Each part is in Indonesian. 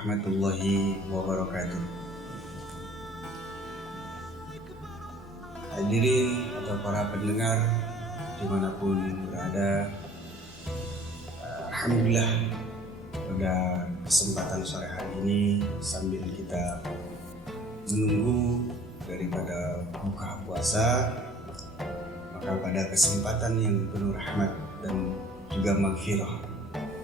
warahmatullahi wabarakatuh. Hadirin atau para pendengar dimanapun berada, alhamdulillah pada kesempatan sore hari ini sambil kita menunggu daripada buka puasa, maka pada kesempatan yang penuh rahmat dan juga maghfirah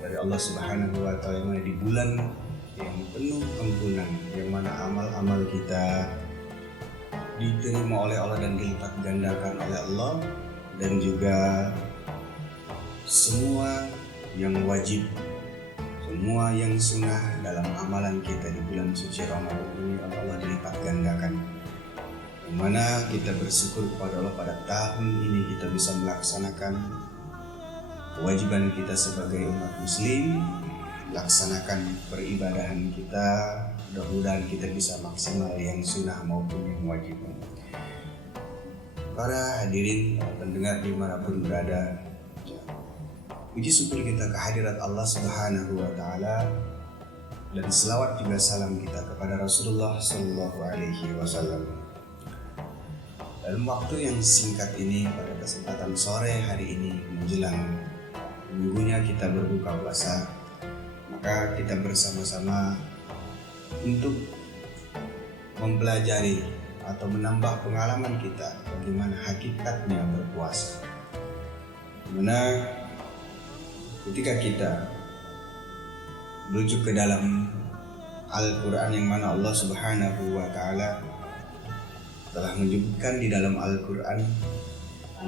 dari Allah Subhanahu wa Ta'ala di bulan yang penuh ampunan, yang mana amal-amal kita diterima oleh Allah dan dilipat gandakan oleh Allah, dan juga semua yang wajib, semua yang sunnah dalam amalan kita di bulan suci Ramadan ini oleh Allah dilipat gandakan, yang mana kita bersyukur kepada Allah pada tahun ini kita bisa melaksanakan kewajiban kita sebagai umat muslim, melaksanakan peribadahan kita. Mudah-mudahan kita bisa maksimal yang sunnah maupun yang wajib. Para hadirin pendengar dimanapun berada, puji syukur kita kehadirat Allah Subhanahu wa Ta'ala, dan selawat juga salam kita kepada Rasulullah Sallallahu Alaihi Wasallam. Dalam waktu yang singkat ini, pada kesempatan sore hari ini menjelang minggunya kita berbuka puasa, maka kita bersama-sama untuk mempelajari atau menambah pengalaman kita bagaimana hakikatnya berpuasa. Dimana ketika kita merujuk ke dalam Al-Quran, yang mana Allah Subhanahu wa Ta'ala telah menyebutkan di dalam Al-Quran,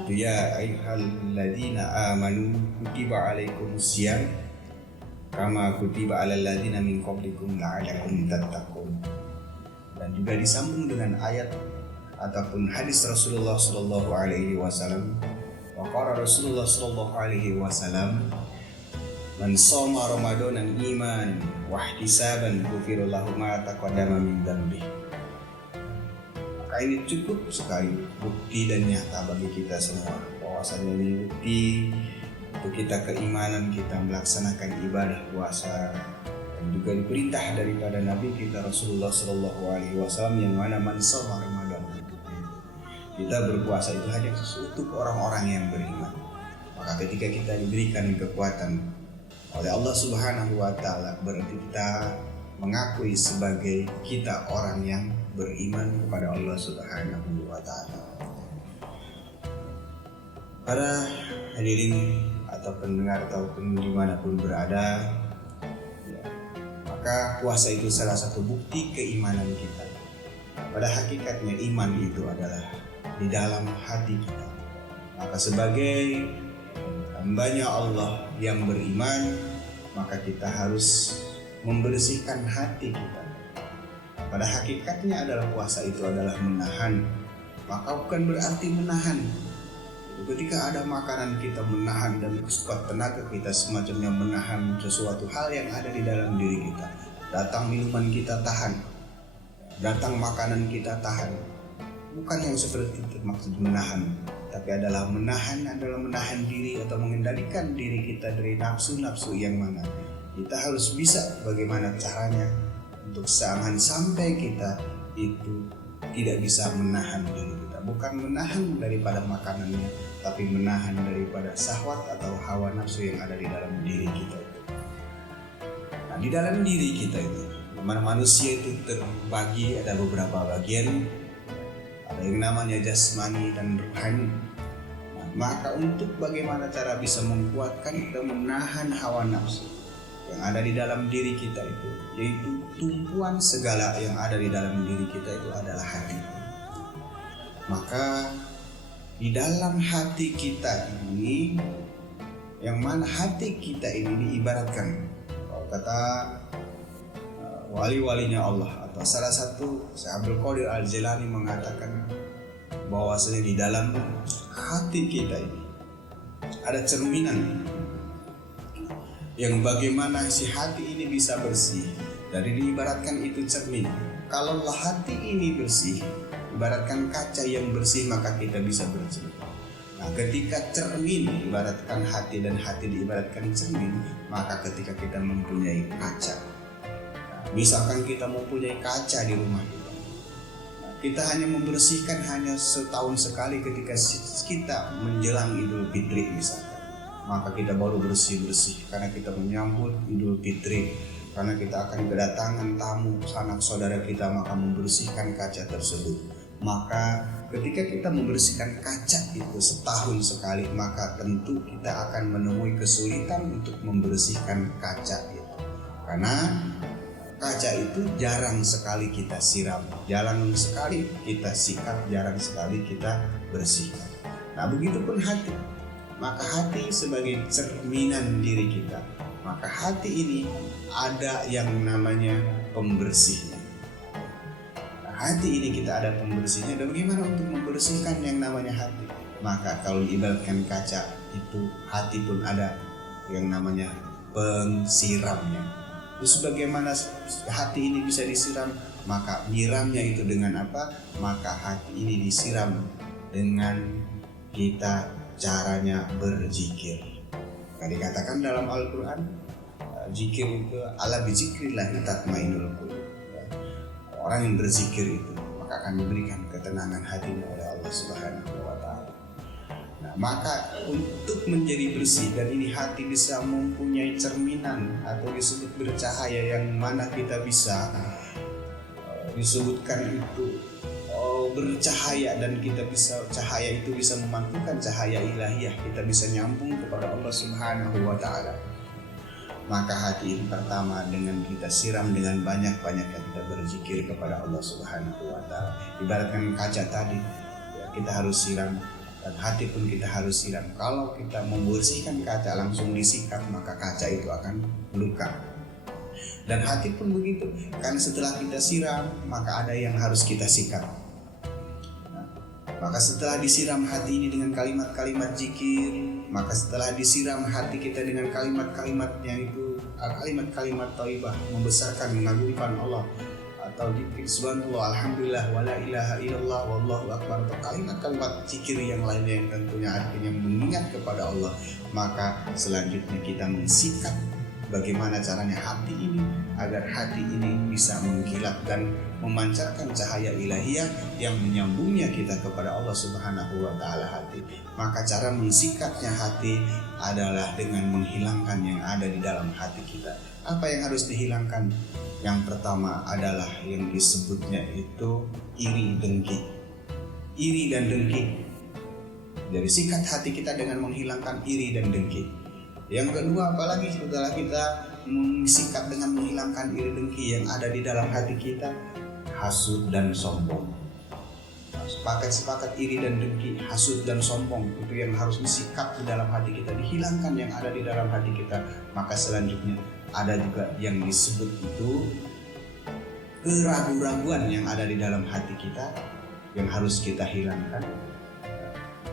itu ya ayyuhalladzina amanu kutiba alaikumusiyam kama kutiba alal ladzina min qablikum la'allakum tattaqun. Dan juga disambung dengan ayat ataupun hadis Rasulullah sallallahu alaihi wasallam, wa qala Rasulullah sallallahu alaihi wasallam, man shoma ramadanan iman wa ihtisaban ghufira lahu ma taqaddama min dhanbi. Maka ini cukup sekali bukti dan nyata bagi kita semua bahwasanya ini bukti untuk kita keimanan kita melaksanakan ibadah puasa, dan juga diperintah daripada Nabi kita Rasulullah Sallallahu Alaihi Wasallam, yang mana man shoma Ramadan, kita berpuasa itu hanya untuk orang-orang yang beriman. Maka ketika kita diberikan kekuatan oleh Allah Subhanahu Wa Taala, berarti kita mengakui sebagai kita orang yang beriman kepada Allah Subhanahu Wa Taala. Para hadirin atau pendengar ataupun dimanapun berada, ya, maka puasa itu salah satu bukti keimanan kita. Pada hakikatnya iman itu adalah di dalam hati kita. Maka sebagai hambanya Allah yang beriman, maka kita harus membersihkan hati kita. Pada hakikatnya adalah puasa itu adalah menahan. Maka bukan berarti menahan ketika ada makanan kita menahan, dan sekuat tenaga kita semacamnya menahan sesuatu hal yang ada di dalam diri kita. Datang minuman kita tahan, datang makanan kita tahan. Bukan yang seperti itu maksud menahan, tapi adalah menahan diri atau mengendalikan diri kita dari nafsu-nafsu, yang mana kita harus bisa bagaimana caranya untuk jangan sampai kita itu tidak bisa menahan diri kita. Bukan menahan daripada makanannya, tapi menahan daripada syahwat atau hawa nafsu yang ada di dalam diri kita itu. Nah, di dalam diri kita itu, mana manusia itu terbagi ada beberapa bagian. Ada yang namanya jasmani dan rohani. Nah, maka untuk bagaimana cara bisa menguatkan dan menahan hawa nafsu yang ada di dalam diri kita itu, yaitu tumpuan segala yang ada di dalam diri kita itu adalah hati. Maka di dalam hati kita ini, yang mana hati kita ini diibaratkan, kalau kata wali-walinya Allah atau salah satu Syekh Abdul Qadir Al-Jilani mengatakan bahwasanya di dalam hati kita ini ada cerminan, yang bagaimana si hati ini bisa bersih. Dari diibaratkan itu cermin. Kalau hati ini bersih, ibaratkan kaca yang bersih, maka kita bisa bersih. Nah, ketika cermin ibaratkan hati dan hati diibaratkan cermin, maka ketika kita mempunyai kaca, Misalkan kita mempunyai kaca di rumah kita, kita hanya membersihkan hanya setahun sekali ketika kita menjelang Idul Fitri misalkan, maka kita baru bersih-bersih karena kita menyambut Idul Fitri, karena kita akan kedatangan tamu sanak saudara kita, maka membersihkan kaca tersebut. Maka ketika kita membersihkan kaca itu setahun sekali, maka tentu kita akan menemui kesulitan untuk membersihkan kaca itu, karena kaca itu jarang sekali kita siram, jarang sekali kita sikat, jarang sekali kita bersihkan. Nah, begitupun hati. Maka hati sebagai cerminan diri kita, maka hati ini ada yang namanya pembersihnya. Nah, hati ini kita ada pembersihnya. Dan bagaimana untuk membersihkan yang namanya hati? Maka kalau diibaratkan kaca itu, hati pun ada yang namanya pensiramnya. Terus bagaimana hati ini bisa disiram? Maka nyiramnya itu dengan apa? Maka hati ini disiram dengan kita caranya berzikir. Nah, dikatakan dalam Al-Quran, zikir itu ala bizikrillah tatmainnul qulub. Orang yang berzikir itu maka akan diberikan ketenangan hatinya oleh Allah Subhanahu wa Ta'ala. Nah, maka untuk menjadi bersih, dan ini hati bisa mempunyai cerminan atau disebut bercahaya, yang mana kita bisa disebutkan itu bercahaya, dan kita bisa, cahaya itu bisa memantulkan cahaya ilahiyah, kita bisa nyambung kepada Allah Subhanahu wa Ta'ala. Maka hati ini pertama dengan kita siram dengan banyak-banyaknya kita berzikir kepada Allah Subhanahu wa Ta'ala. Ibaratkan kaca tadi, ya, kita harus siram, dan hati pun kita harus siram. Kalau kita membersihkan kaca langsung disikat, maka kaca itu akan luka. Dan hati pun begitu, karena setelah kita siram maka ada yang harus kita sikat. Maka setelah disiram hati ini dengan kalimat-kalimat zikir, maka setelah disiram hati kita dengan kalimat-kalimatnya itu, kalimat-kalimat thayyibah, membesarkan, mengagungkan Allah, atau zikir subhanallah, alhamdulillah, wala ilaha illallah, wallahu akbar, atau kalimat-kalimat zikir yang lainnya yang tentunya artinya mengingat kepada Allah. Maka selanjutnya kita mensikat bagaimana caranya hati ini agar hati ini bisa mengkilat dan memancarkan cahaya ilahiyah yang menyambungnya kita kepada Allah Subhanahu wa Ta'ala hati. Maka cara mensikatnya hati adalah dengan menghilangkan yang ada di dalam hati kita. Apa yang harus dihilangkan? Yang pertama adalah yang disebutnya itu iri, dengki. Iri dan dengki. Jadi sikat hati kita dengan menghilangkan iri dan dengki. Yang kedua, apalagi setelah kita mensikat dengan menghilangkan iri dengki yang ada di dalam hati kita, hasud dan sombong. Sepakat iri dan dengki, hasud dan sombong itu yang harus disikat di dalam hati kita, dihilangkan yang ada di dalam hati kita. Maka selanjutnya ada juga yang disebut itu keraguan-raguan yang ada di dalam hati kita yang harus kita hilangkan.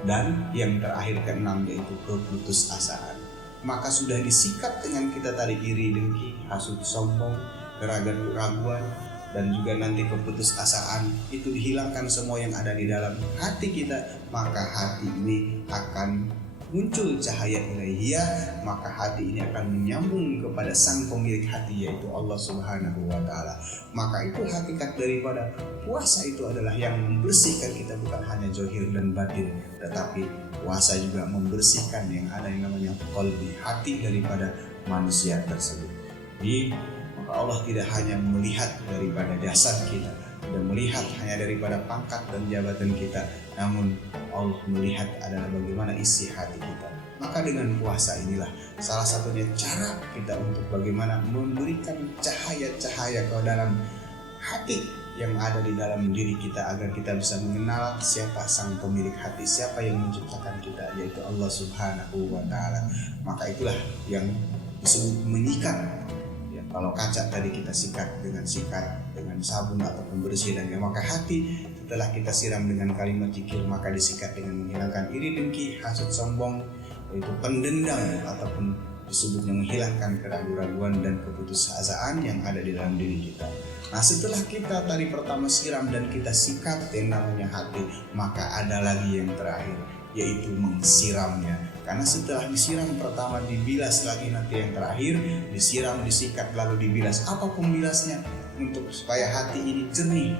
Dan yang terakhir keenam yaitu keputusasaan. Maka sudah disikat dengan kita tadi iri, dengki, hasud, sombong, keraguan-raguan, dan juga nanti keputusasaan, itu dihilangkan semua yang ada di dalam hati kita, maka hati ini akan muncul cahaya ilahiyah, maka hati ini akan menyambung kepada sang pemilik hati, yaitu Allah Subhanahu wa Ta'ala. Maka itu hakikat daripada puasa itu adalah yang membersihkan kita, bukan hanya zahir dan batin, tetapi puasa juga membersihkan yang ada yang namanya qalbi, hati daripada manusia tersebut. Jadi maka Allah tidak hanya melihat daripada jasad kita, tidak melihat hanya daripada pangkat dan jabatan kita, namun Allah melihat adalah bagaimana isi hati kita. Maka dengan puasa inilah salah satunya cara kita untuk bagaimana memberikan cahaya-cahaya ke dalam hati yang ada di dalam diri kita, agar kita bisa mengenal siapa sang pemilik hati, siapa yang menciptakan kita, yaitu Allah Subhanahu wa Ta'ala. Maka itulah yang disebut menyikat. Ya, kalau kaca tadi kita sikat dengan sabun atau pembersih, dan maka hati setelah kita siram dengan kalimat zikir, maka disikat dengan menghilangkan iri, dengki, hasad, sombong, yaitu pendendam ataupun disebutnya menghilangkan keraguan-raguan dan keputusasaan yang ada di dalam diri kita. Nah, setelah kita tadi pertama siram dan kita sikat yang namanya hati, maka ada lagi yang terakhir, yaitu mensiramnya Karena setelah disiram pertama, dibilas lagi nanti yang terakhir, disiram, disikat, lalu dibilas. Apa pembilasnya? Untuk supaya hati ini jernih,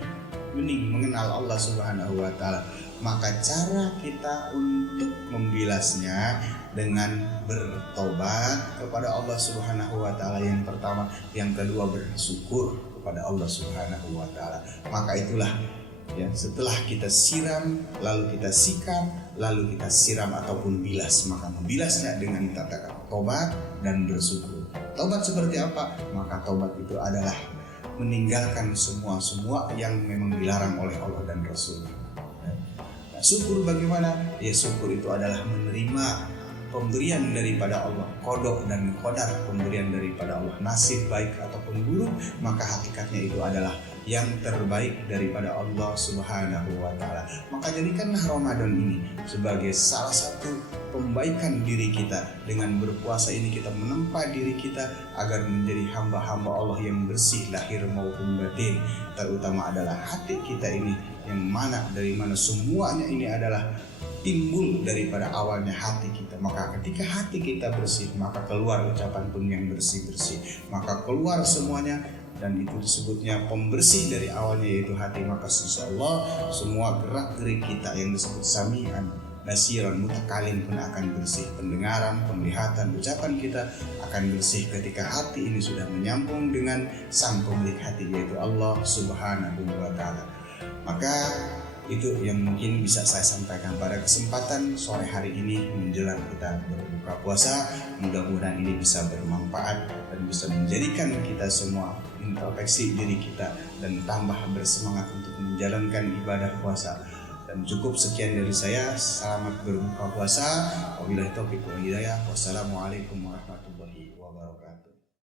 bening, mengenal Allah Subhanahu wa Ta'ala. Maka cara kita untuk membilasnya dengan bertobat kepada Allah Subhanahu wa Ta'ala yang pertama, yang kedua bersyukur kepada Allah Subhanahu wa Ta'ala. Maka itulah ya, setelah kita siram, lalu kita sikap, lalu kita siram ataupun bilas, maka membilasnya dengan kata tobat dan bersyukur. Tobat seperti apa? Maka tobat itu adalah meninggalkan semua yang memang dilarang oleh Allah dan Rasul. Nah, syukur bagaimana? Ya, syukur itu adalah menerima pemberian daripada Allah, qada dan qadar, pemberian daripada Allah, nasib baik ataupun buruk, maka hakikatnya itu adalah yang terbaik daripada Allah Subhanahu wa Ta'ala. Maka jadikanlah Ramadan ini sebagai salah satu pembaikan diri kita. Dengan berpuasa ini kita menempa diri kita agar menjadi hamba-hamba Allah yang bersih lahir maupun batin. Terutama adalah hati kita ini, yang mana dari mana semuanya ini adalah timbul daripada awalnya hati kita. Maka ketika hati kita bersih, maka keluar ucapan pun yang bersih-bersih, maka keluar semuanya, dan itu disebutnya pembersih dari awalnya yaitu hati. Maka insyaallah semua gerak-gerik kita yang disebut sami'an, basiran, mutakalim pun akan bersih. Pendengaran, penglihatan, ucapan kita akan bersih ketika hati ini sudah menyambung dengan sang pemilik hati yaitu Allah Subhanahu wa Ta'ala. Maka itu yang mungkin bisa saya sampaikan pada kesempatan sore hari ini menjelang kita berbuka puasa. Mudah-mudahan ini bisa bermanfaat dan bisa menjadikan kita semua introspeksi diri kita dan tambah bersemangat untuk menjalankan ibadah puasa. Dan cukup sekian dari saya. Selamat berbuka puasa. Wabillahi taufiq wal hidayah. Wassalamualaikum warahmatullahi wabarakatuh.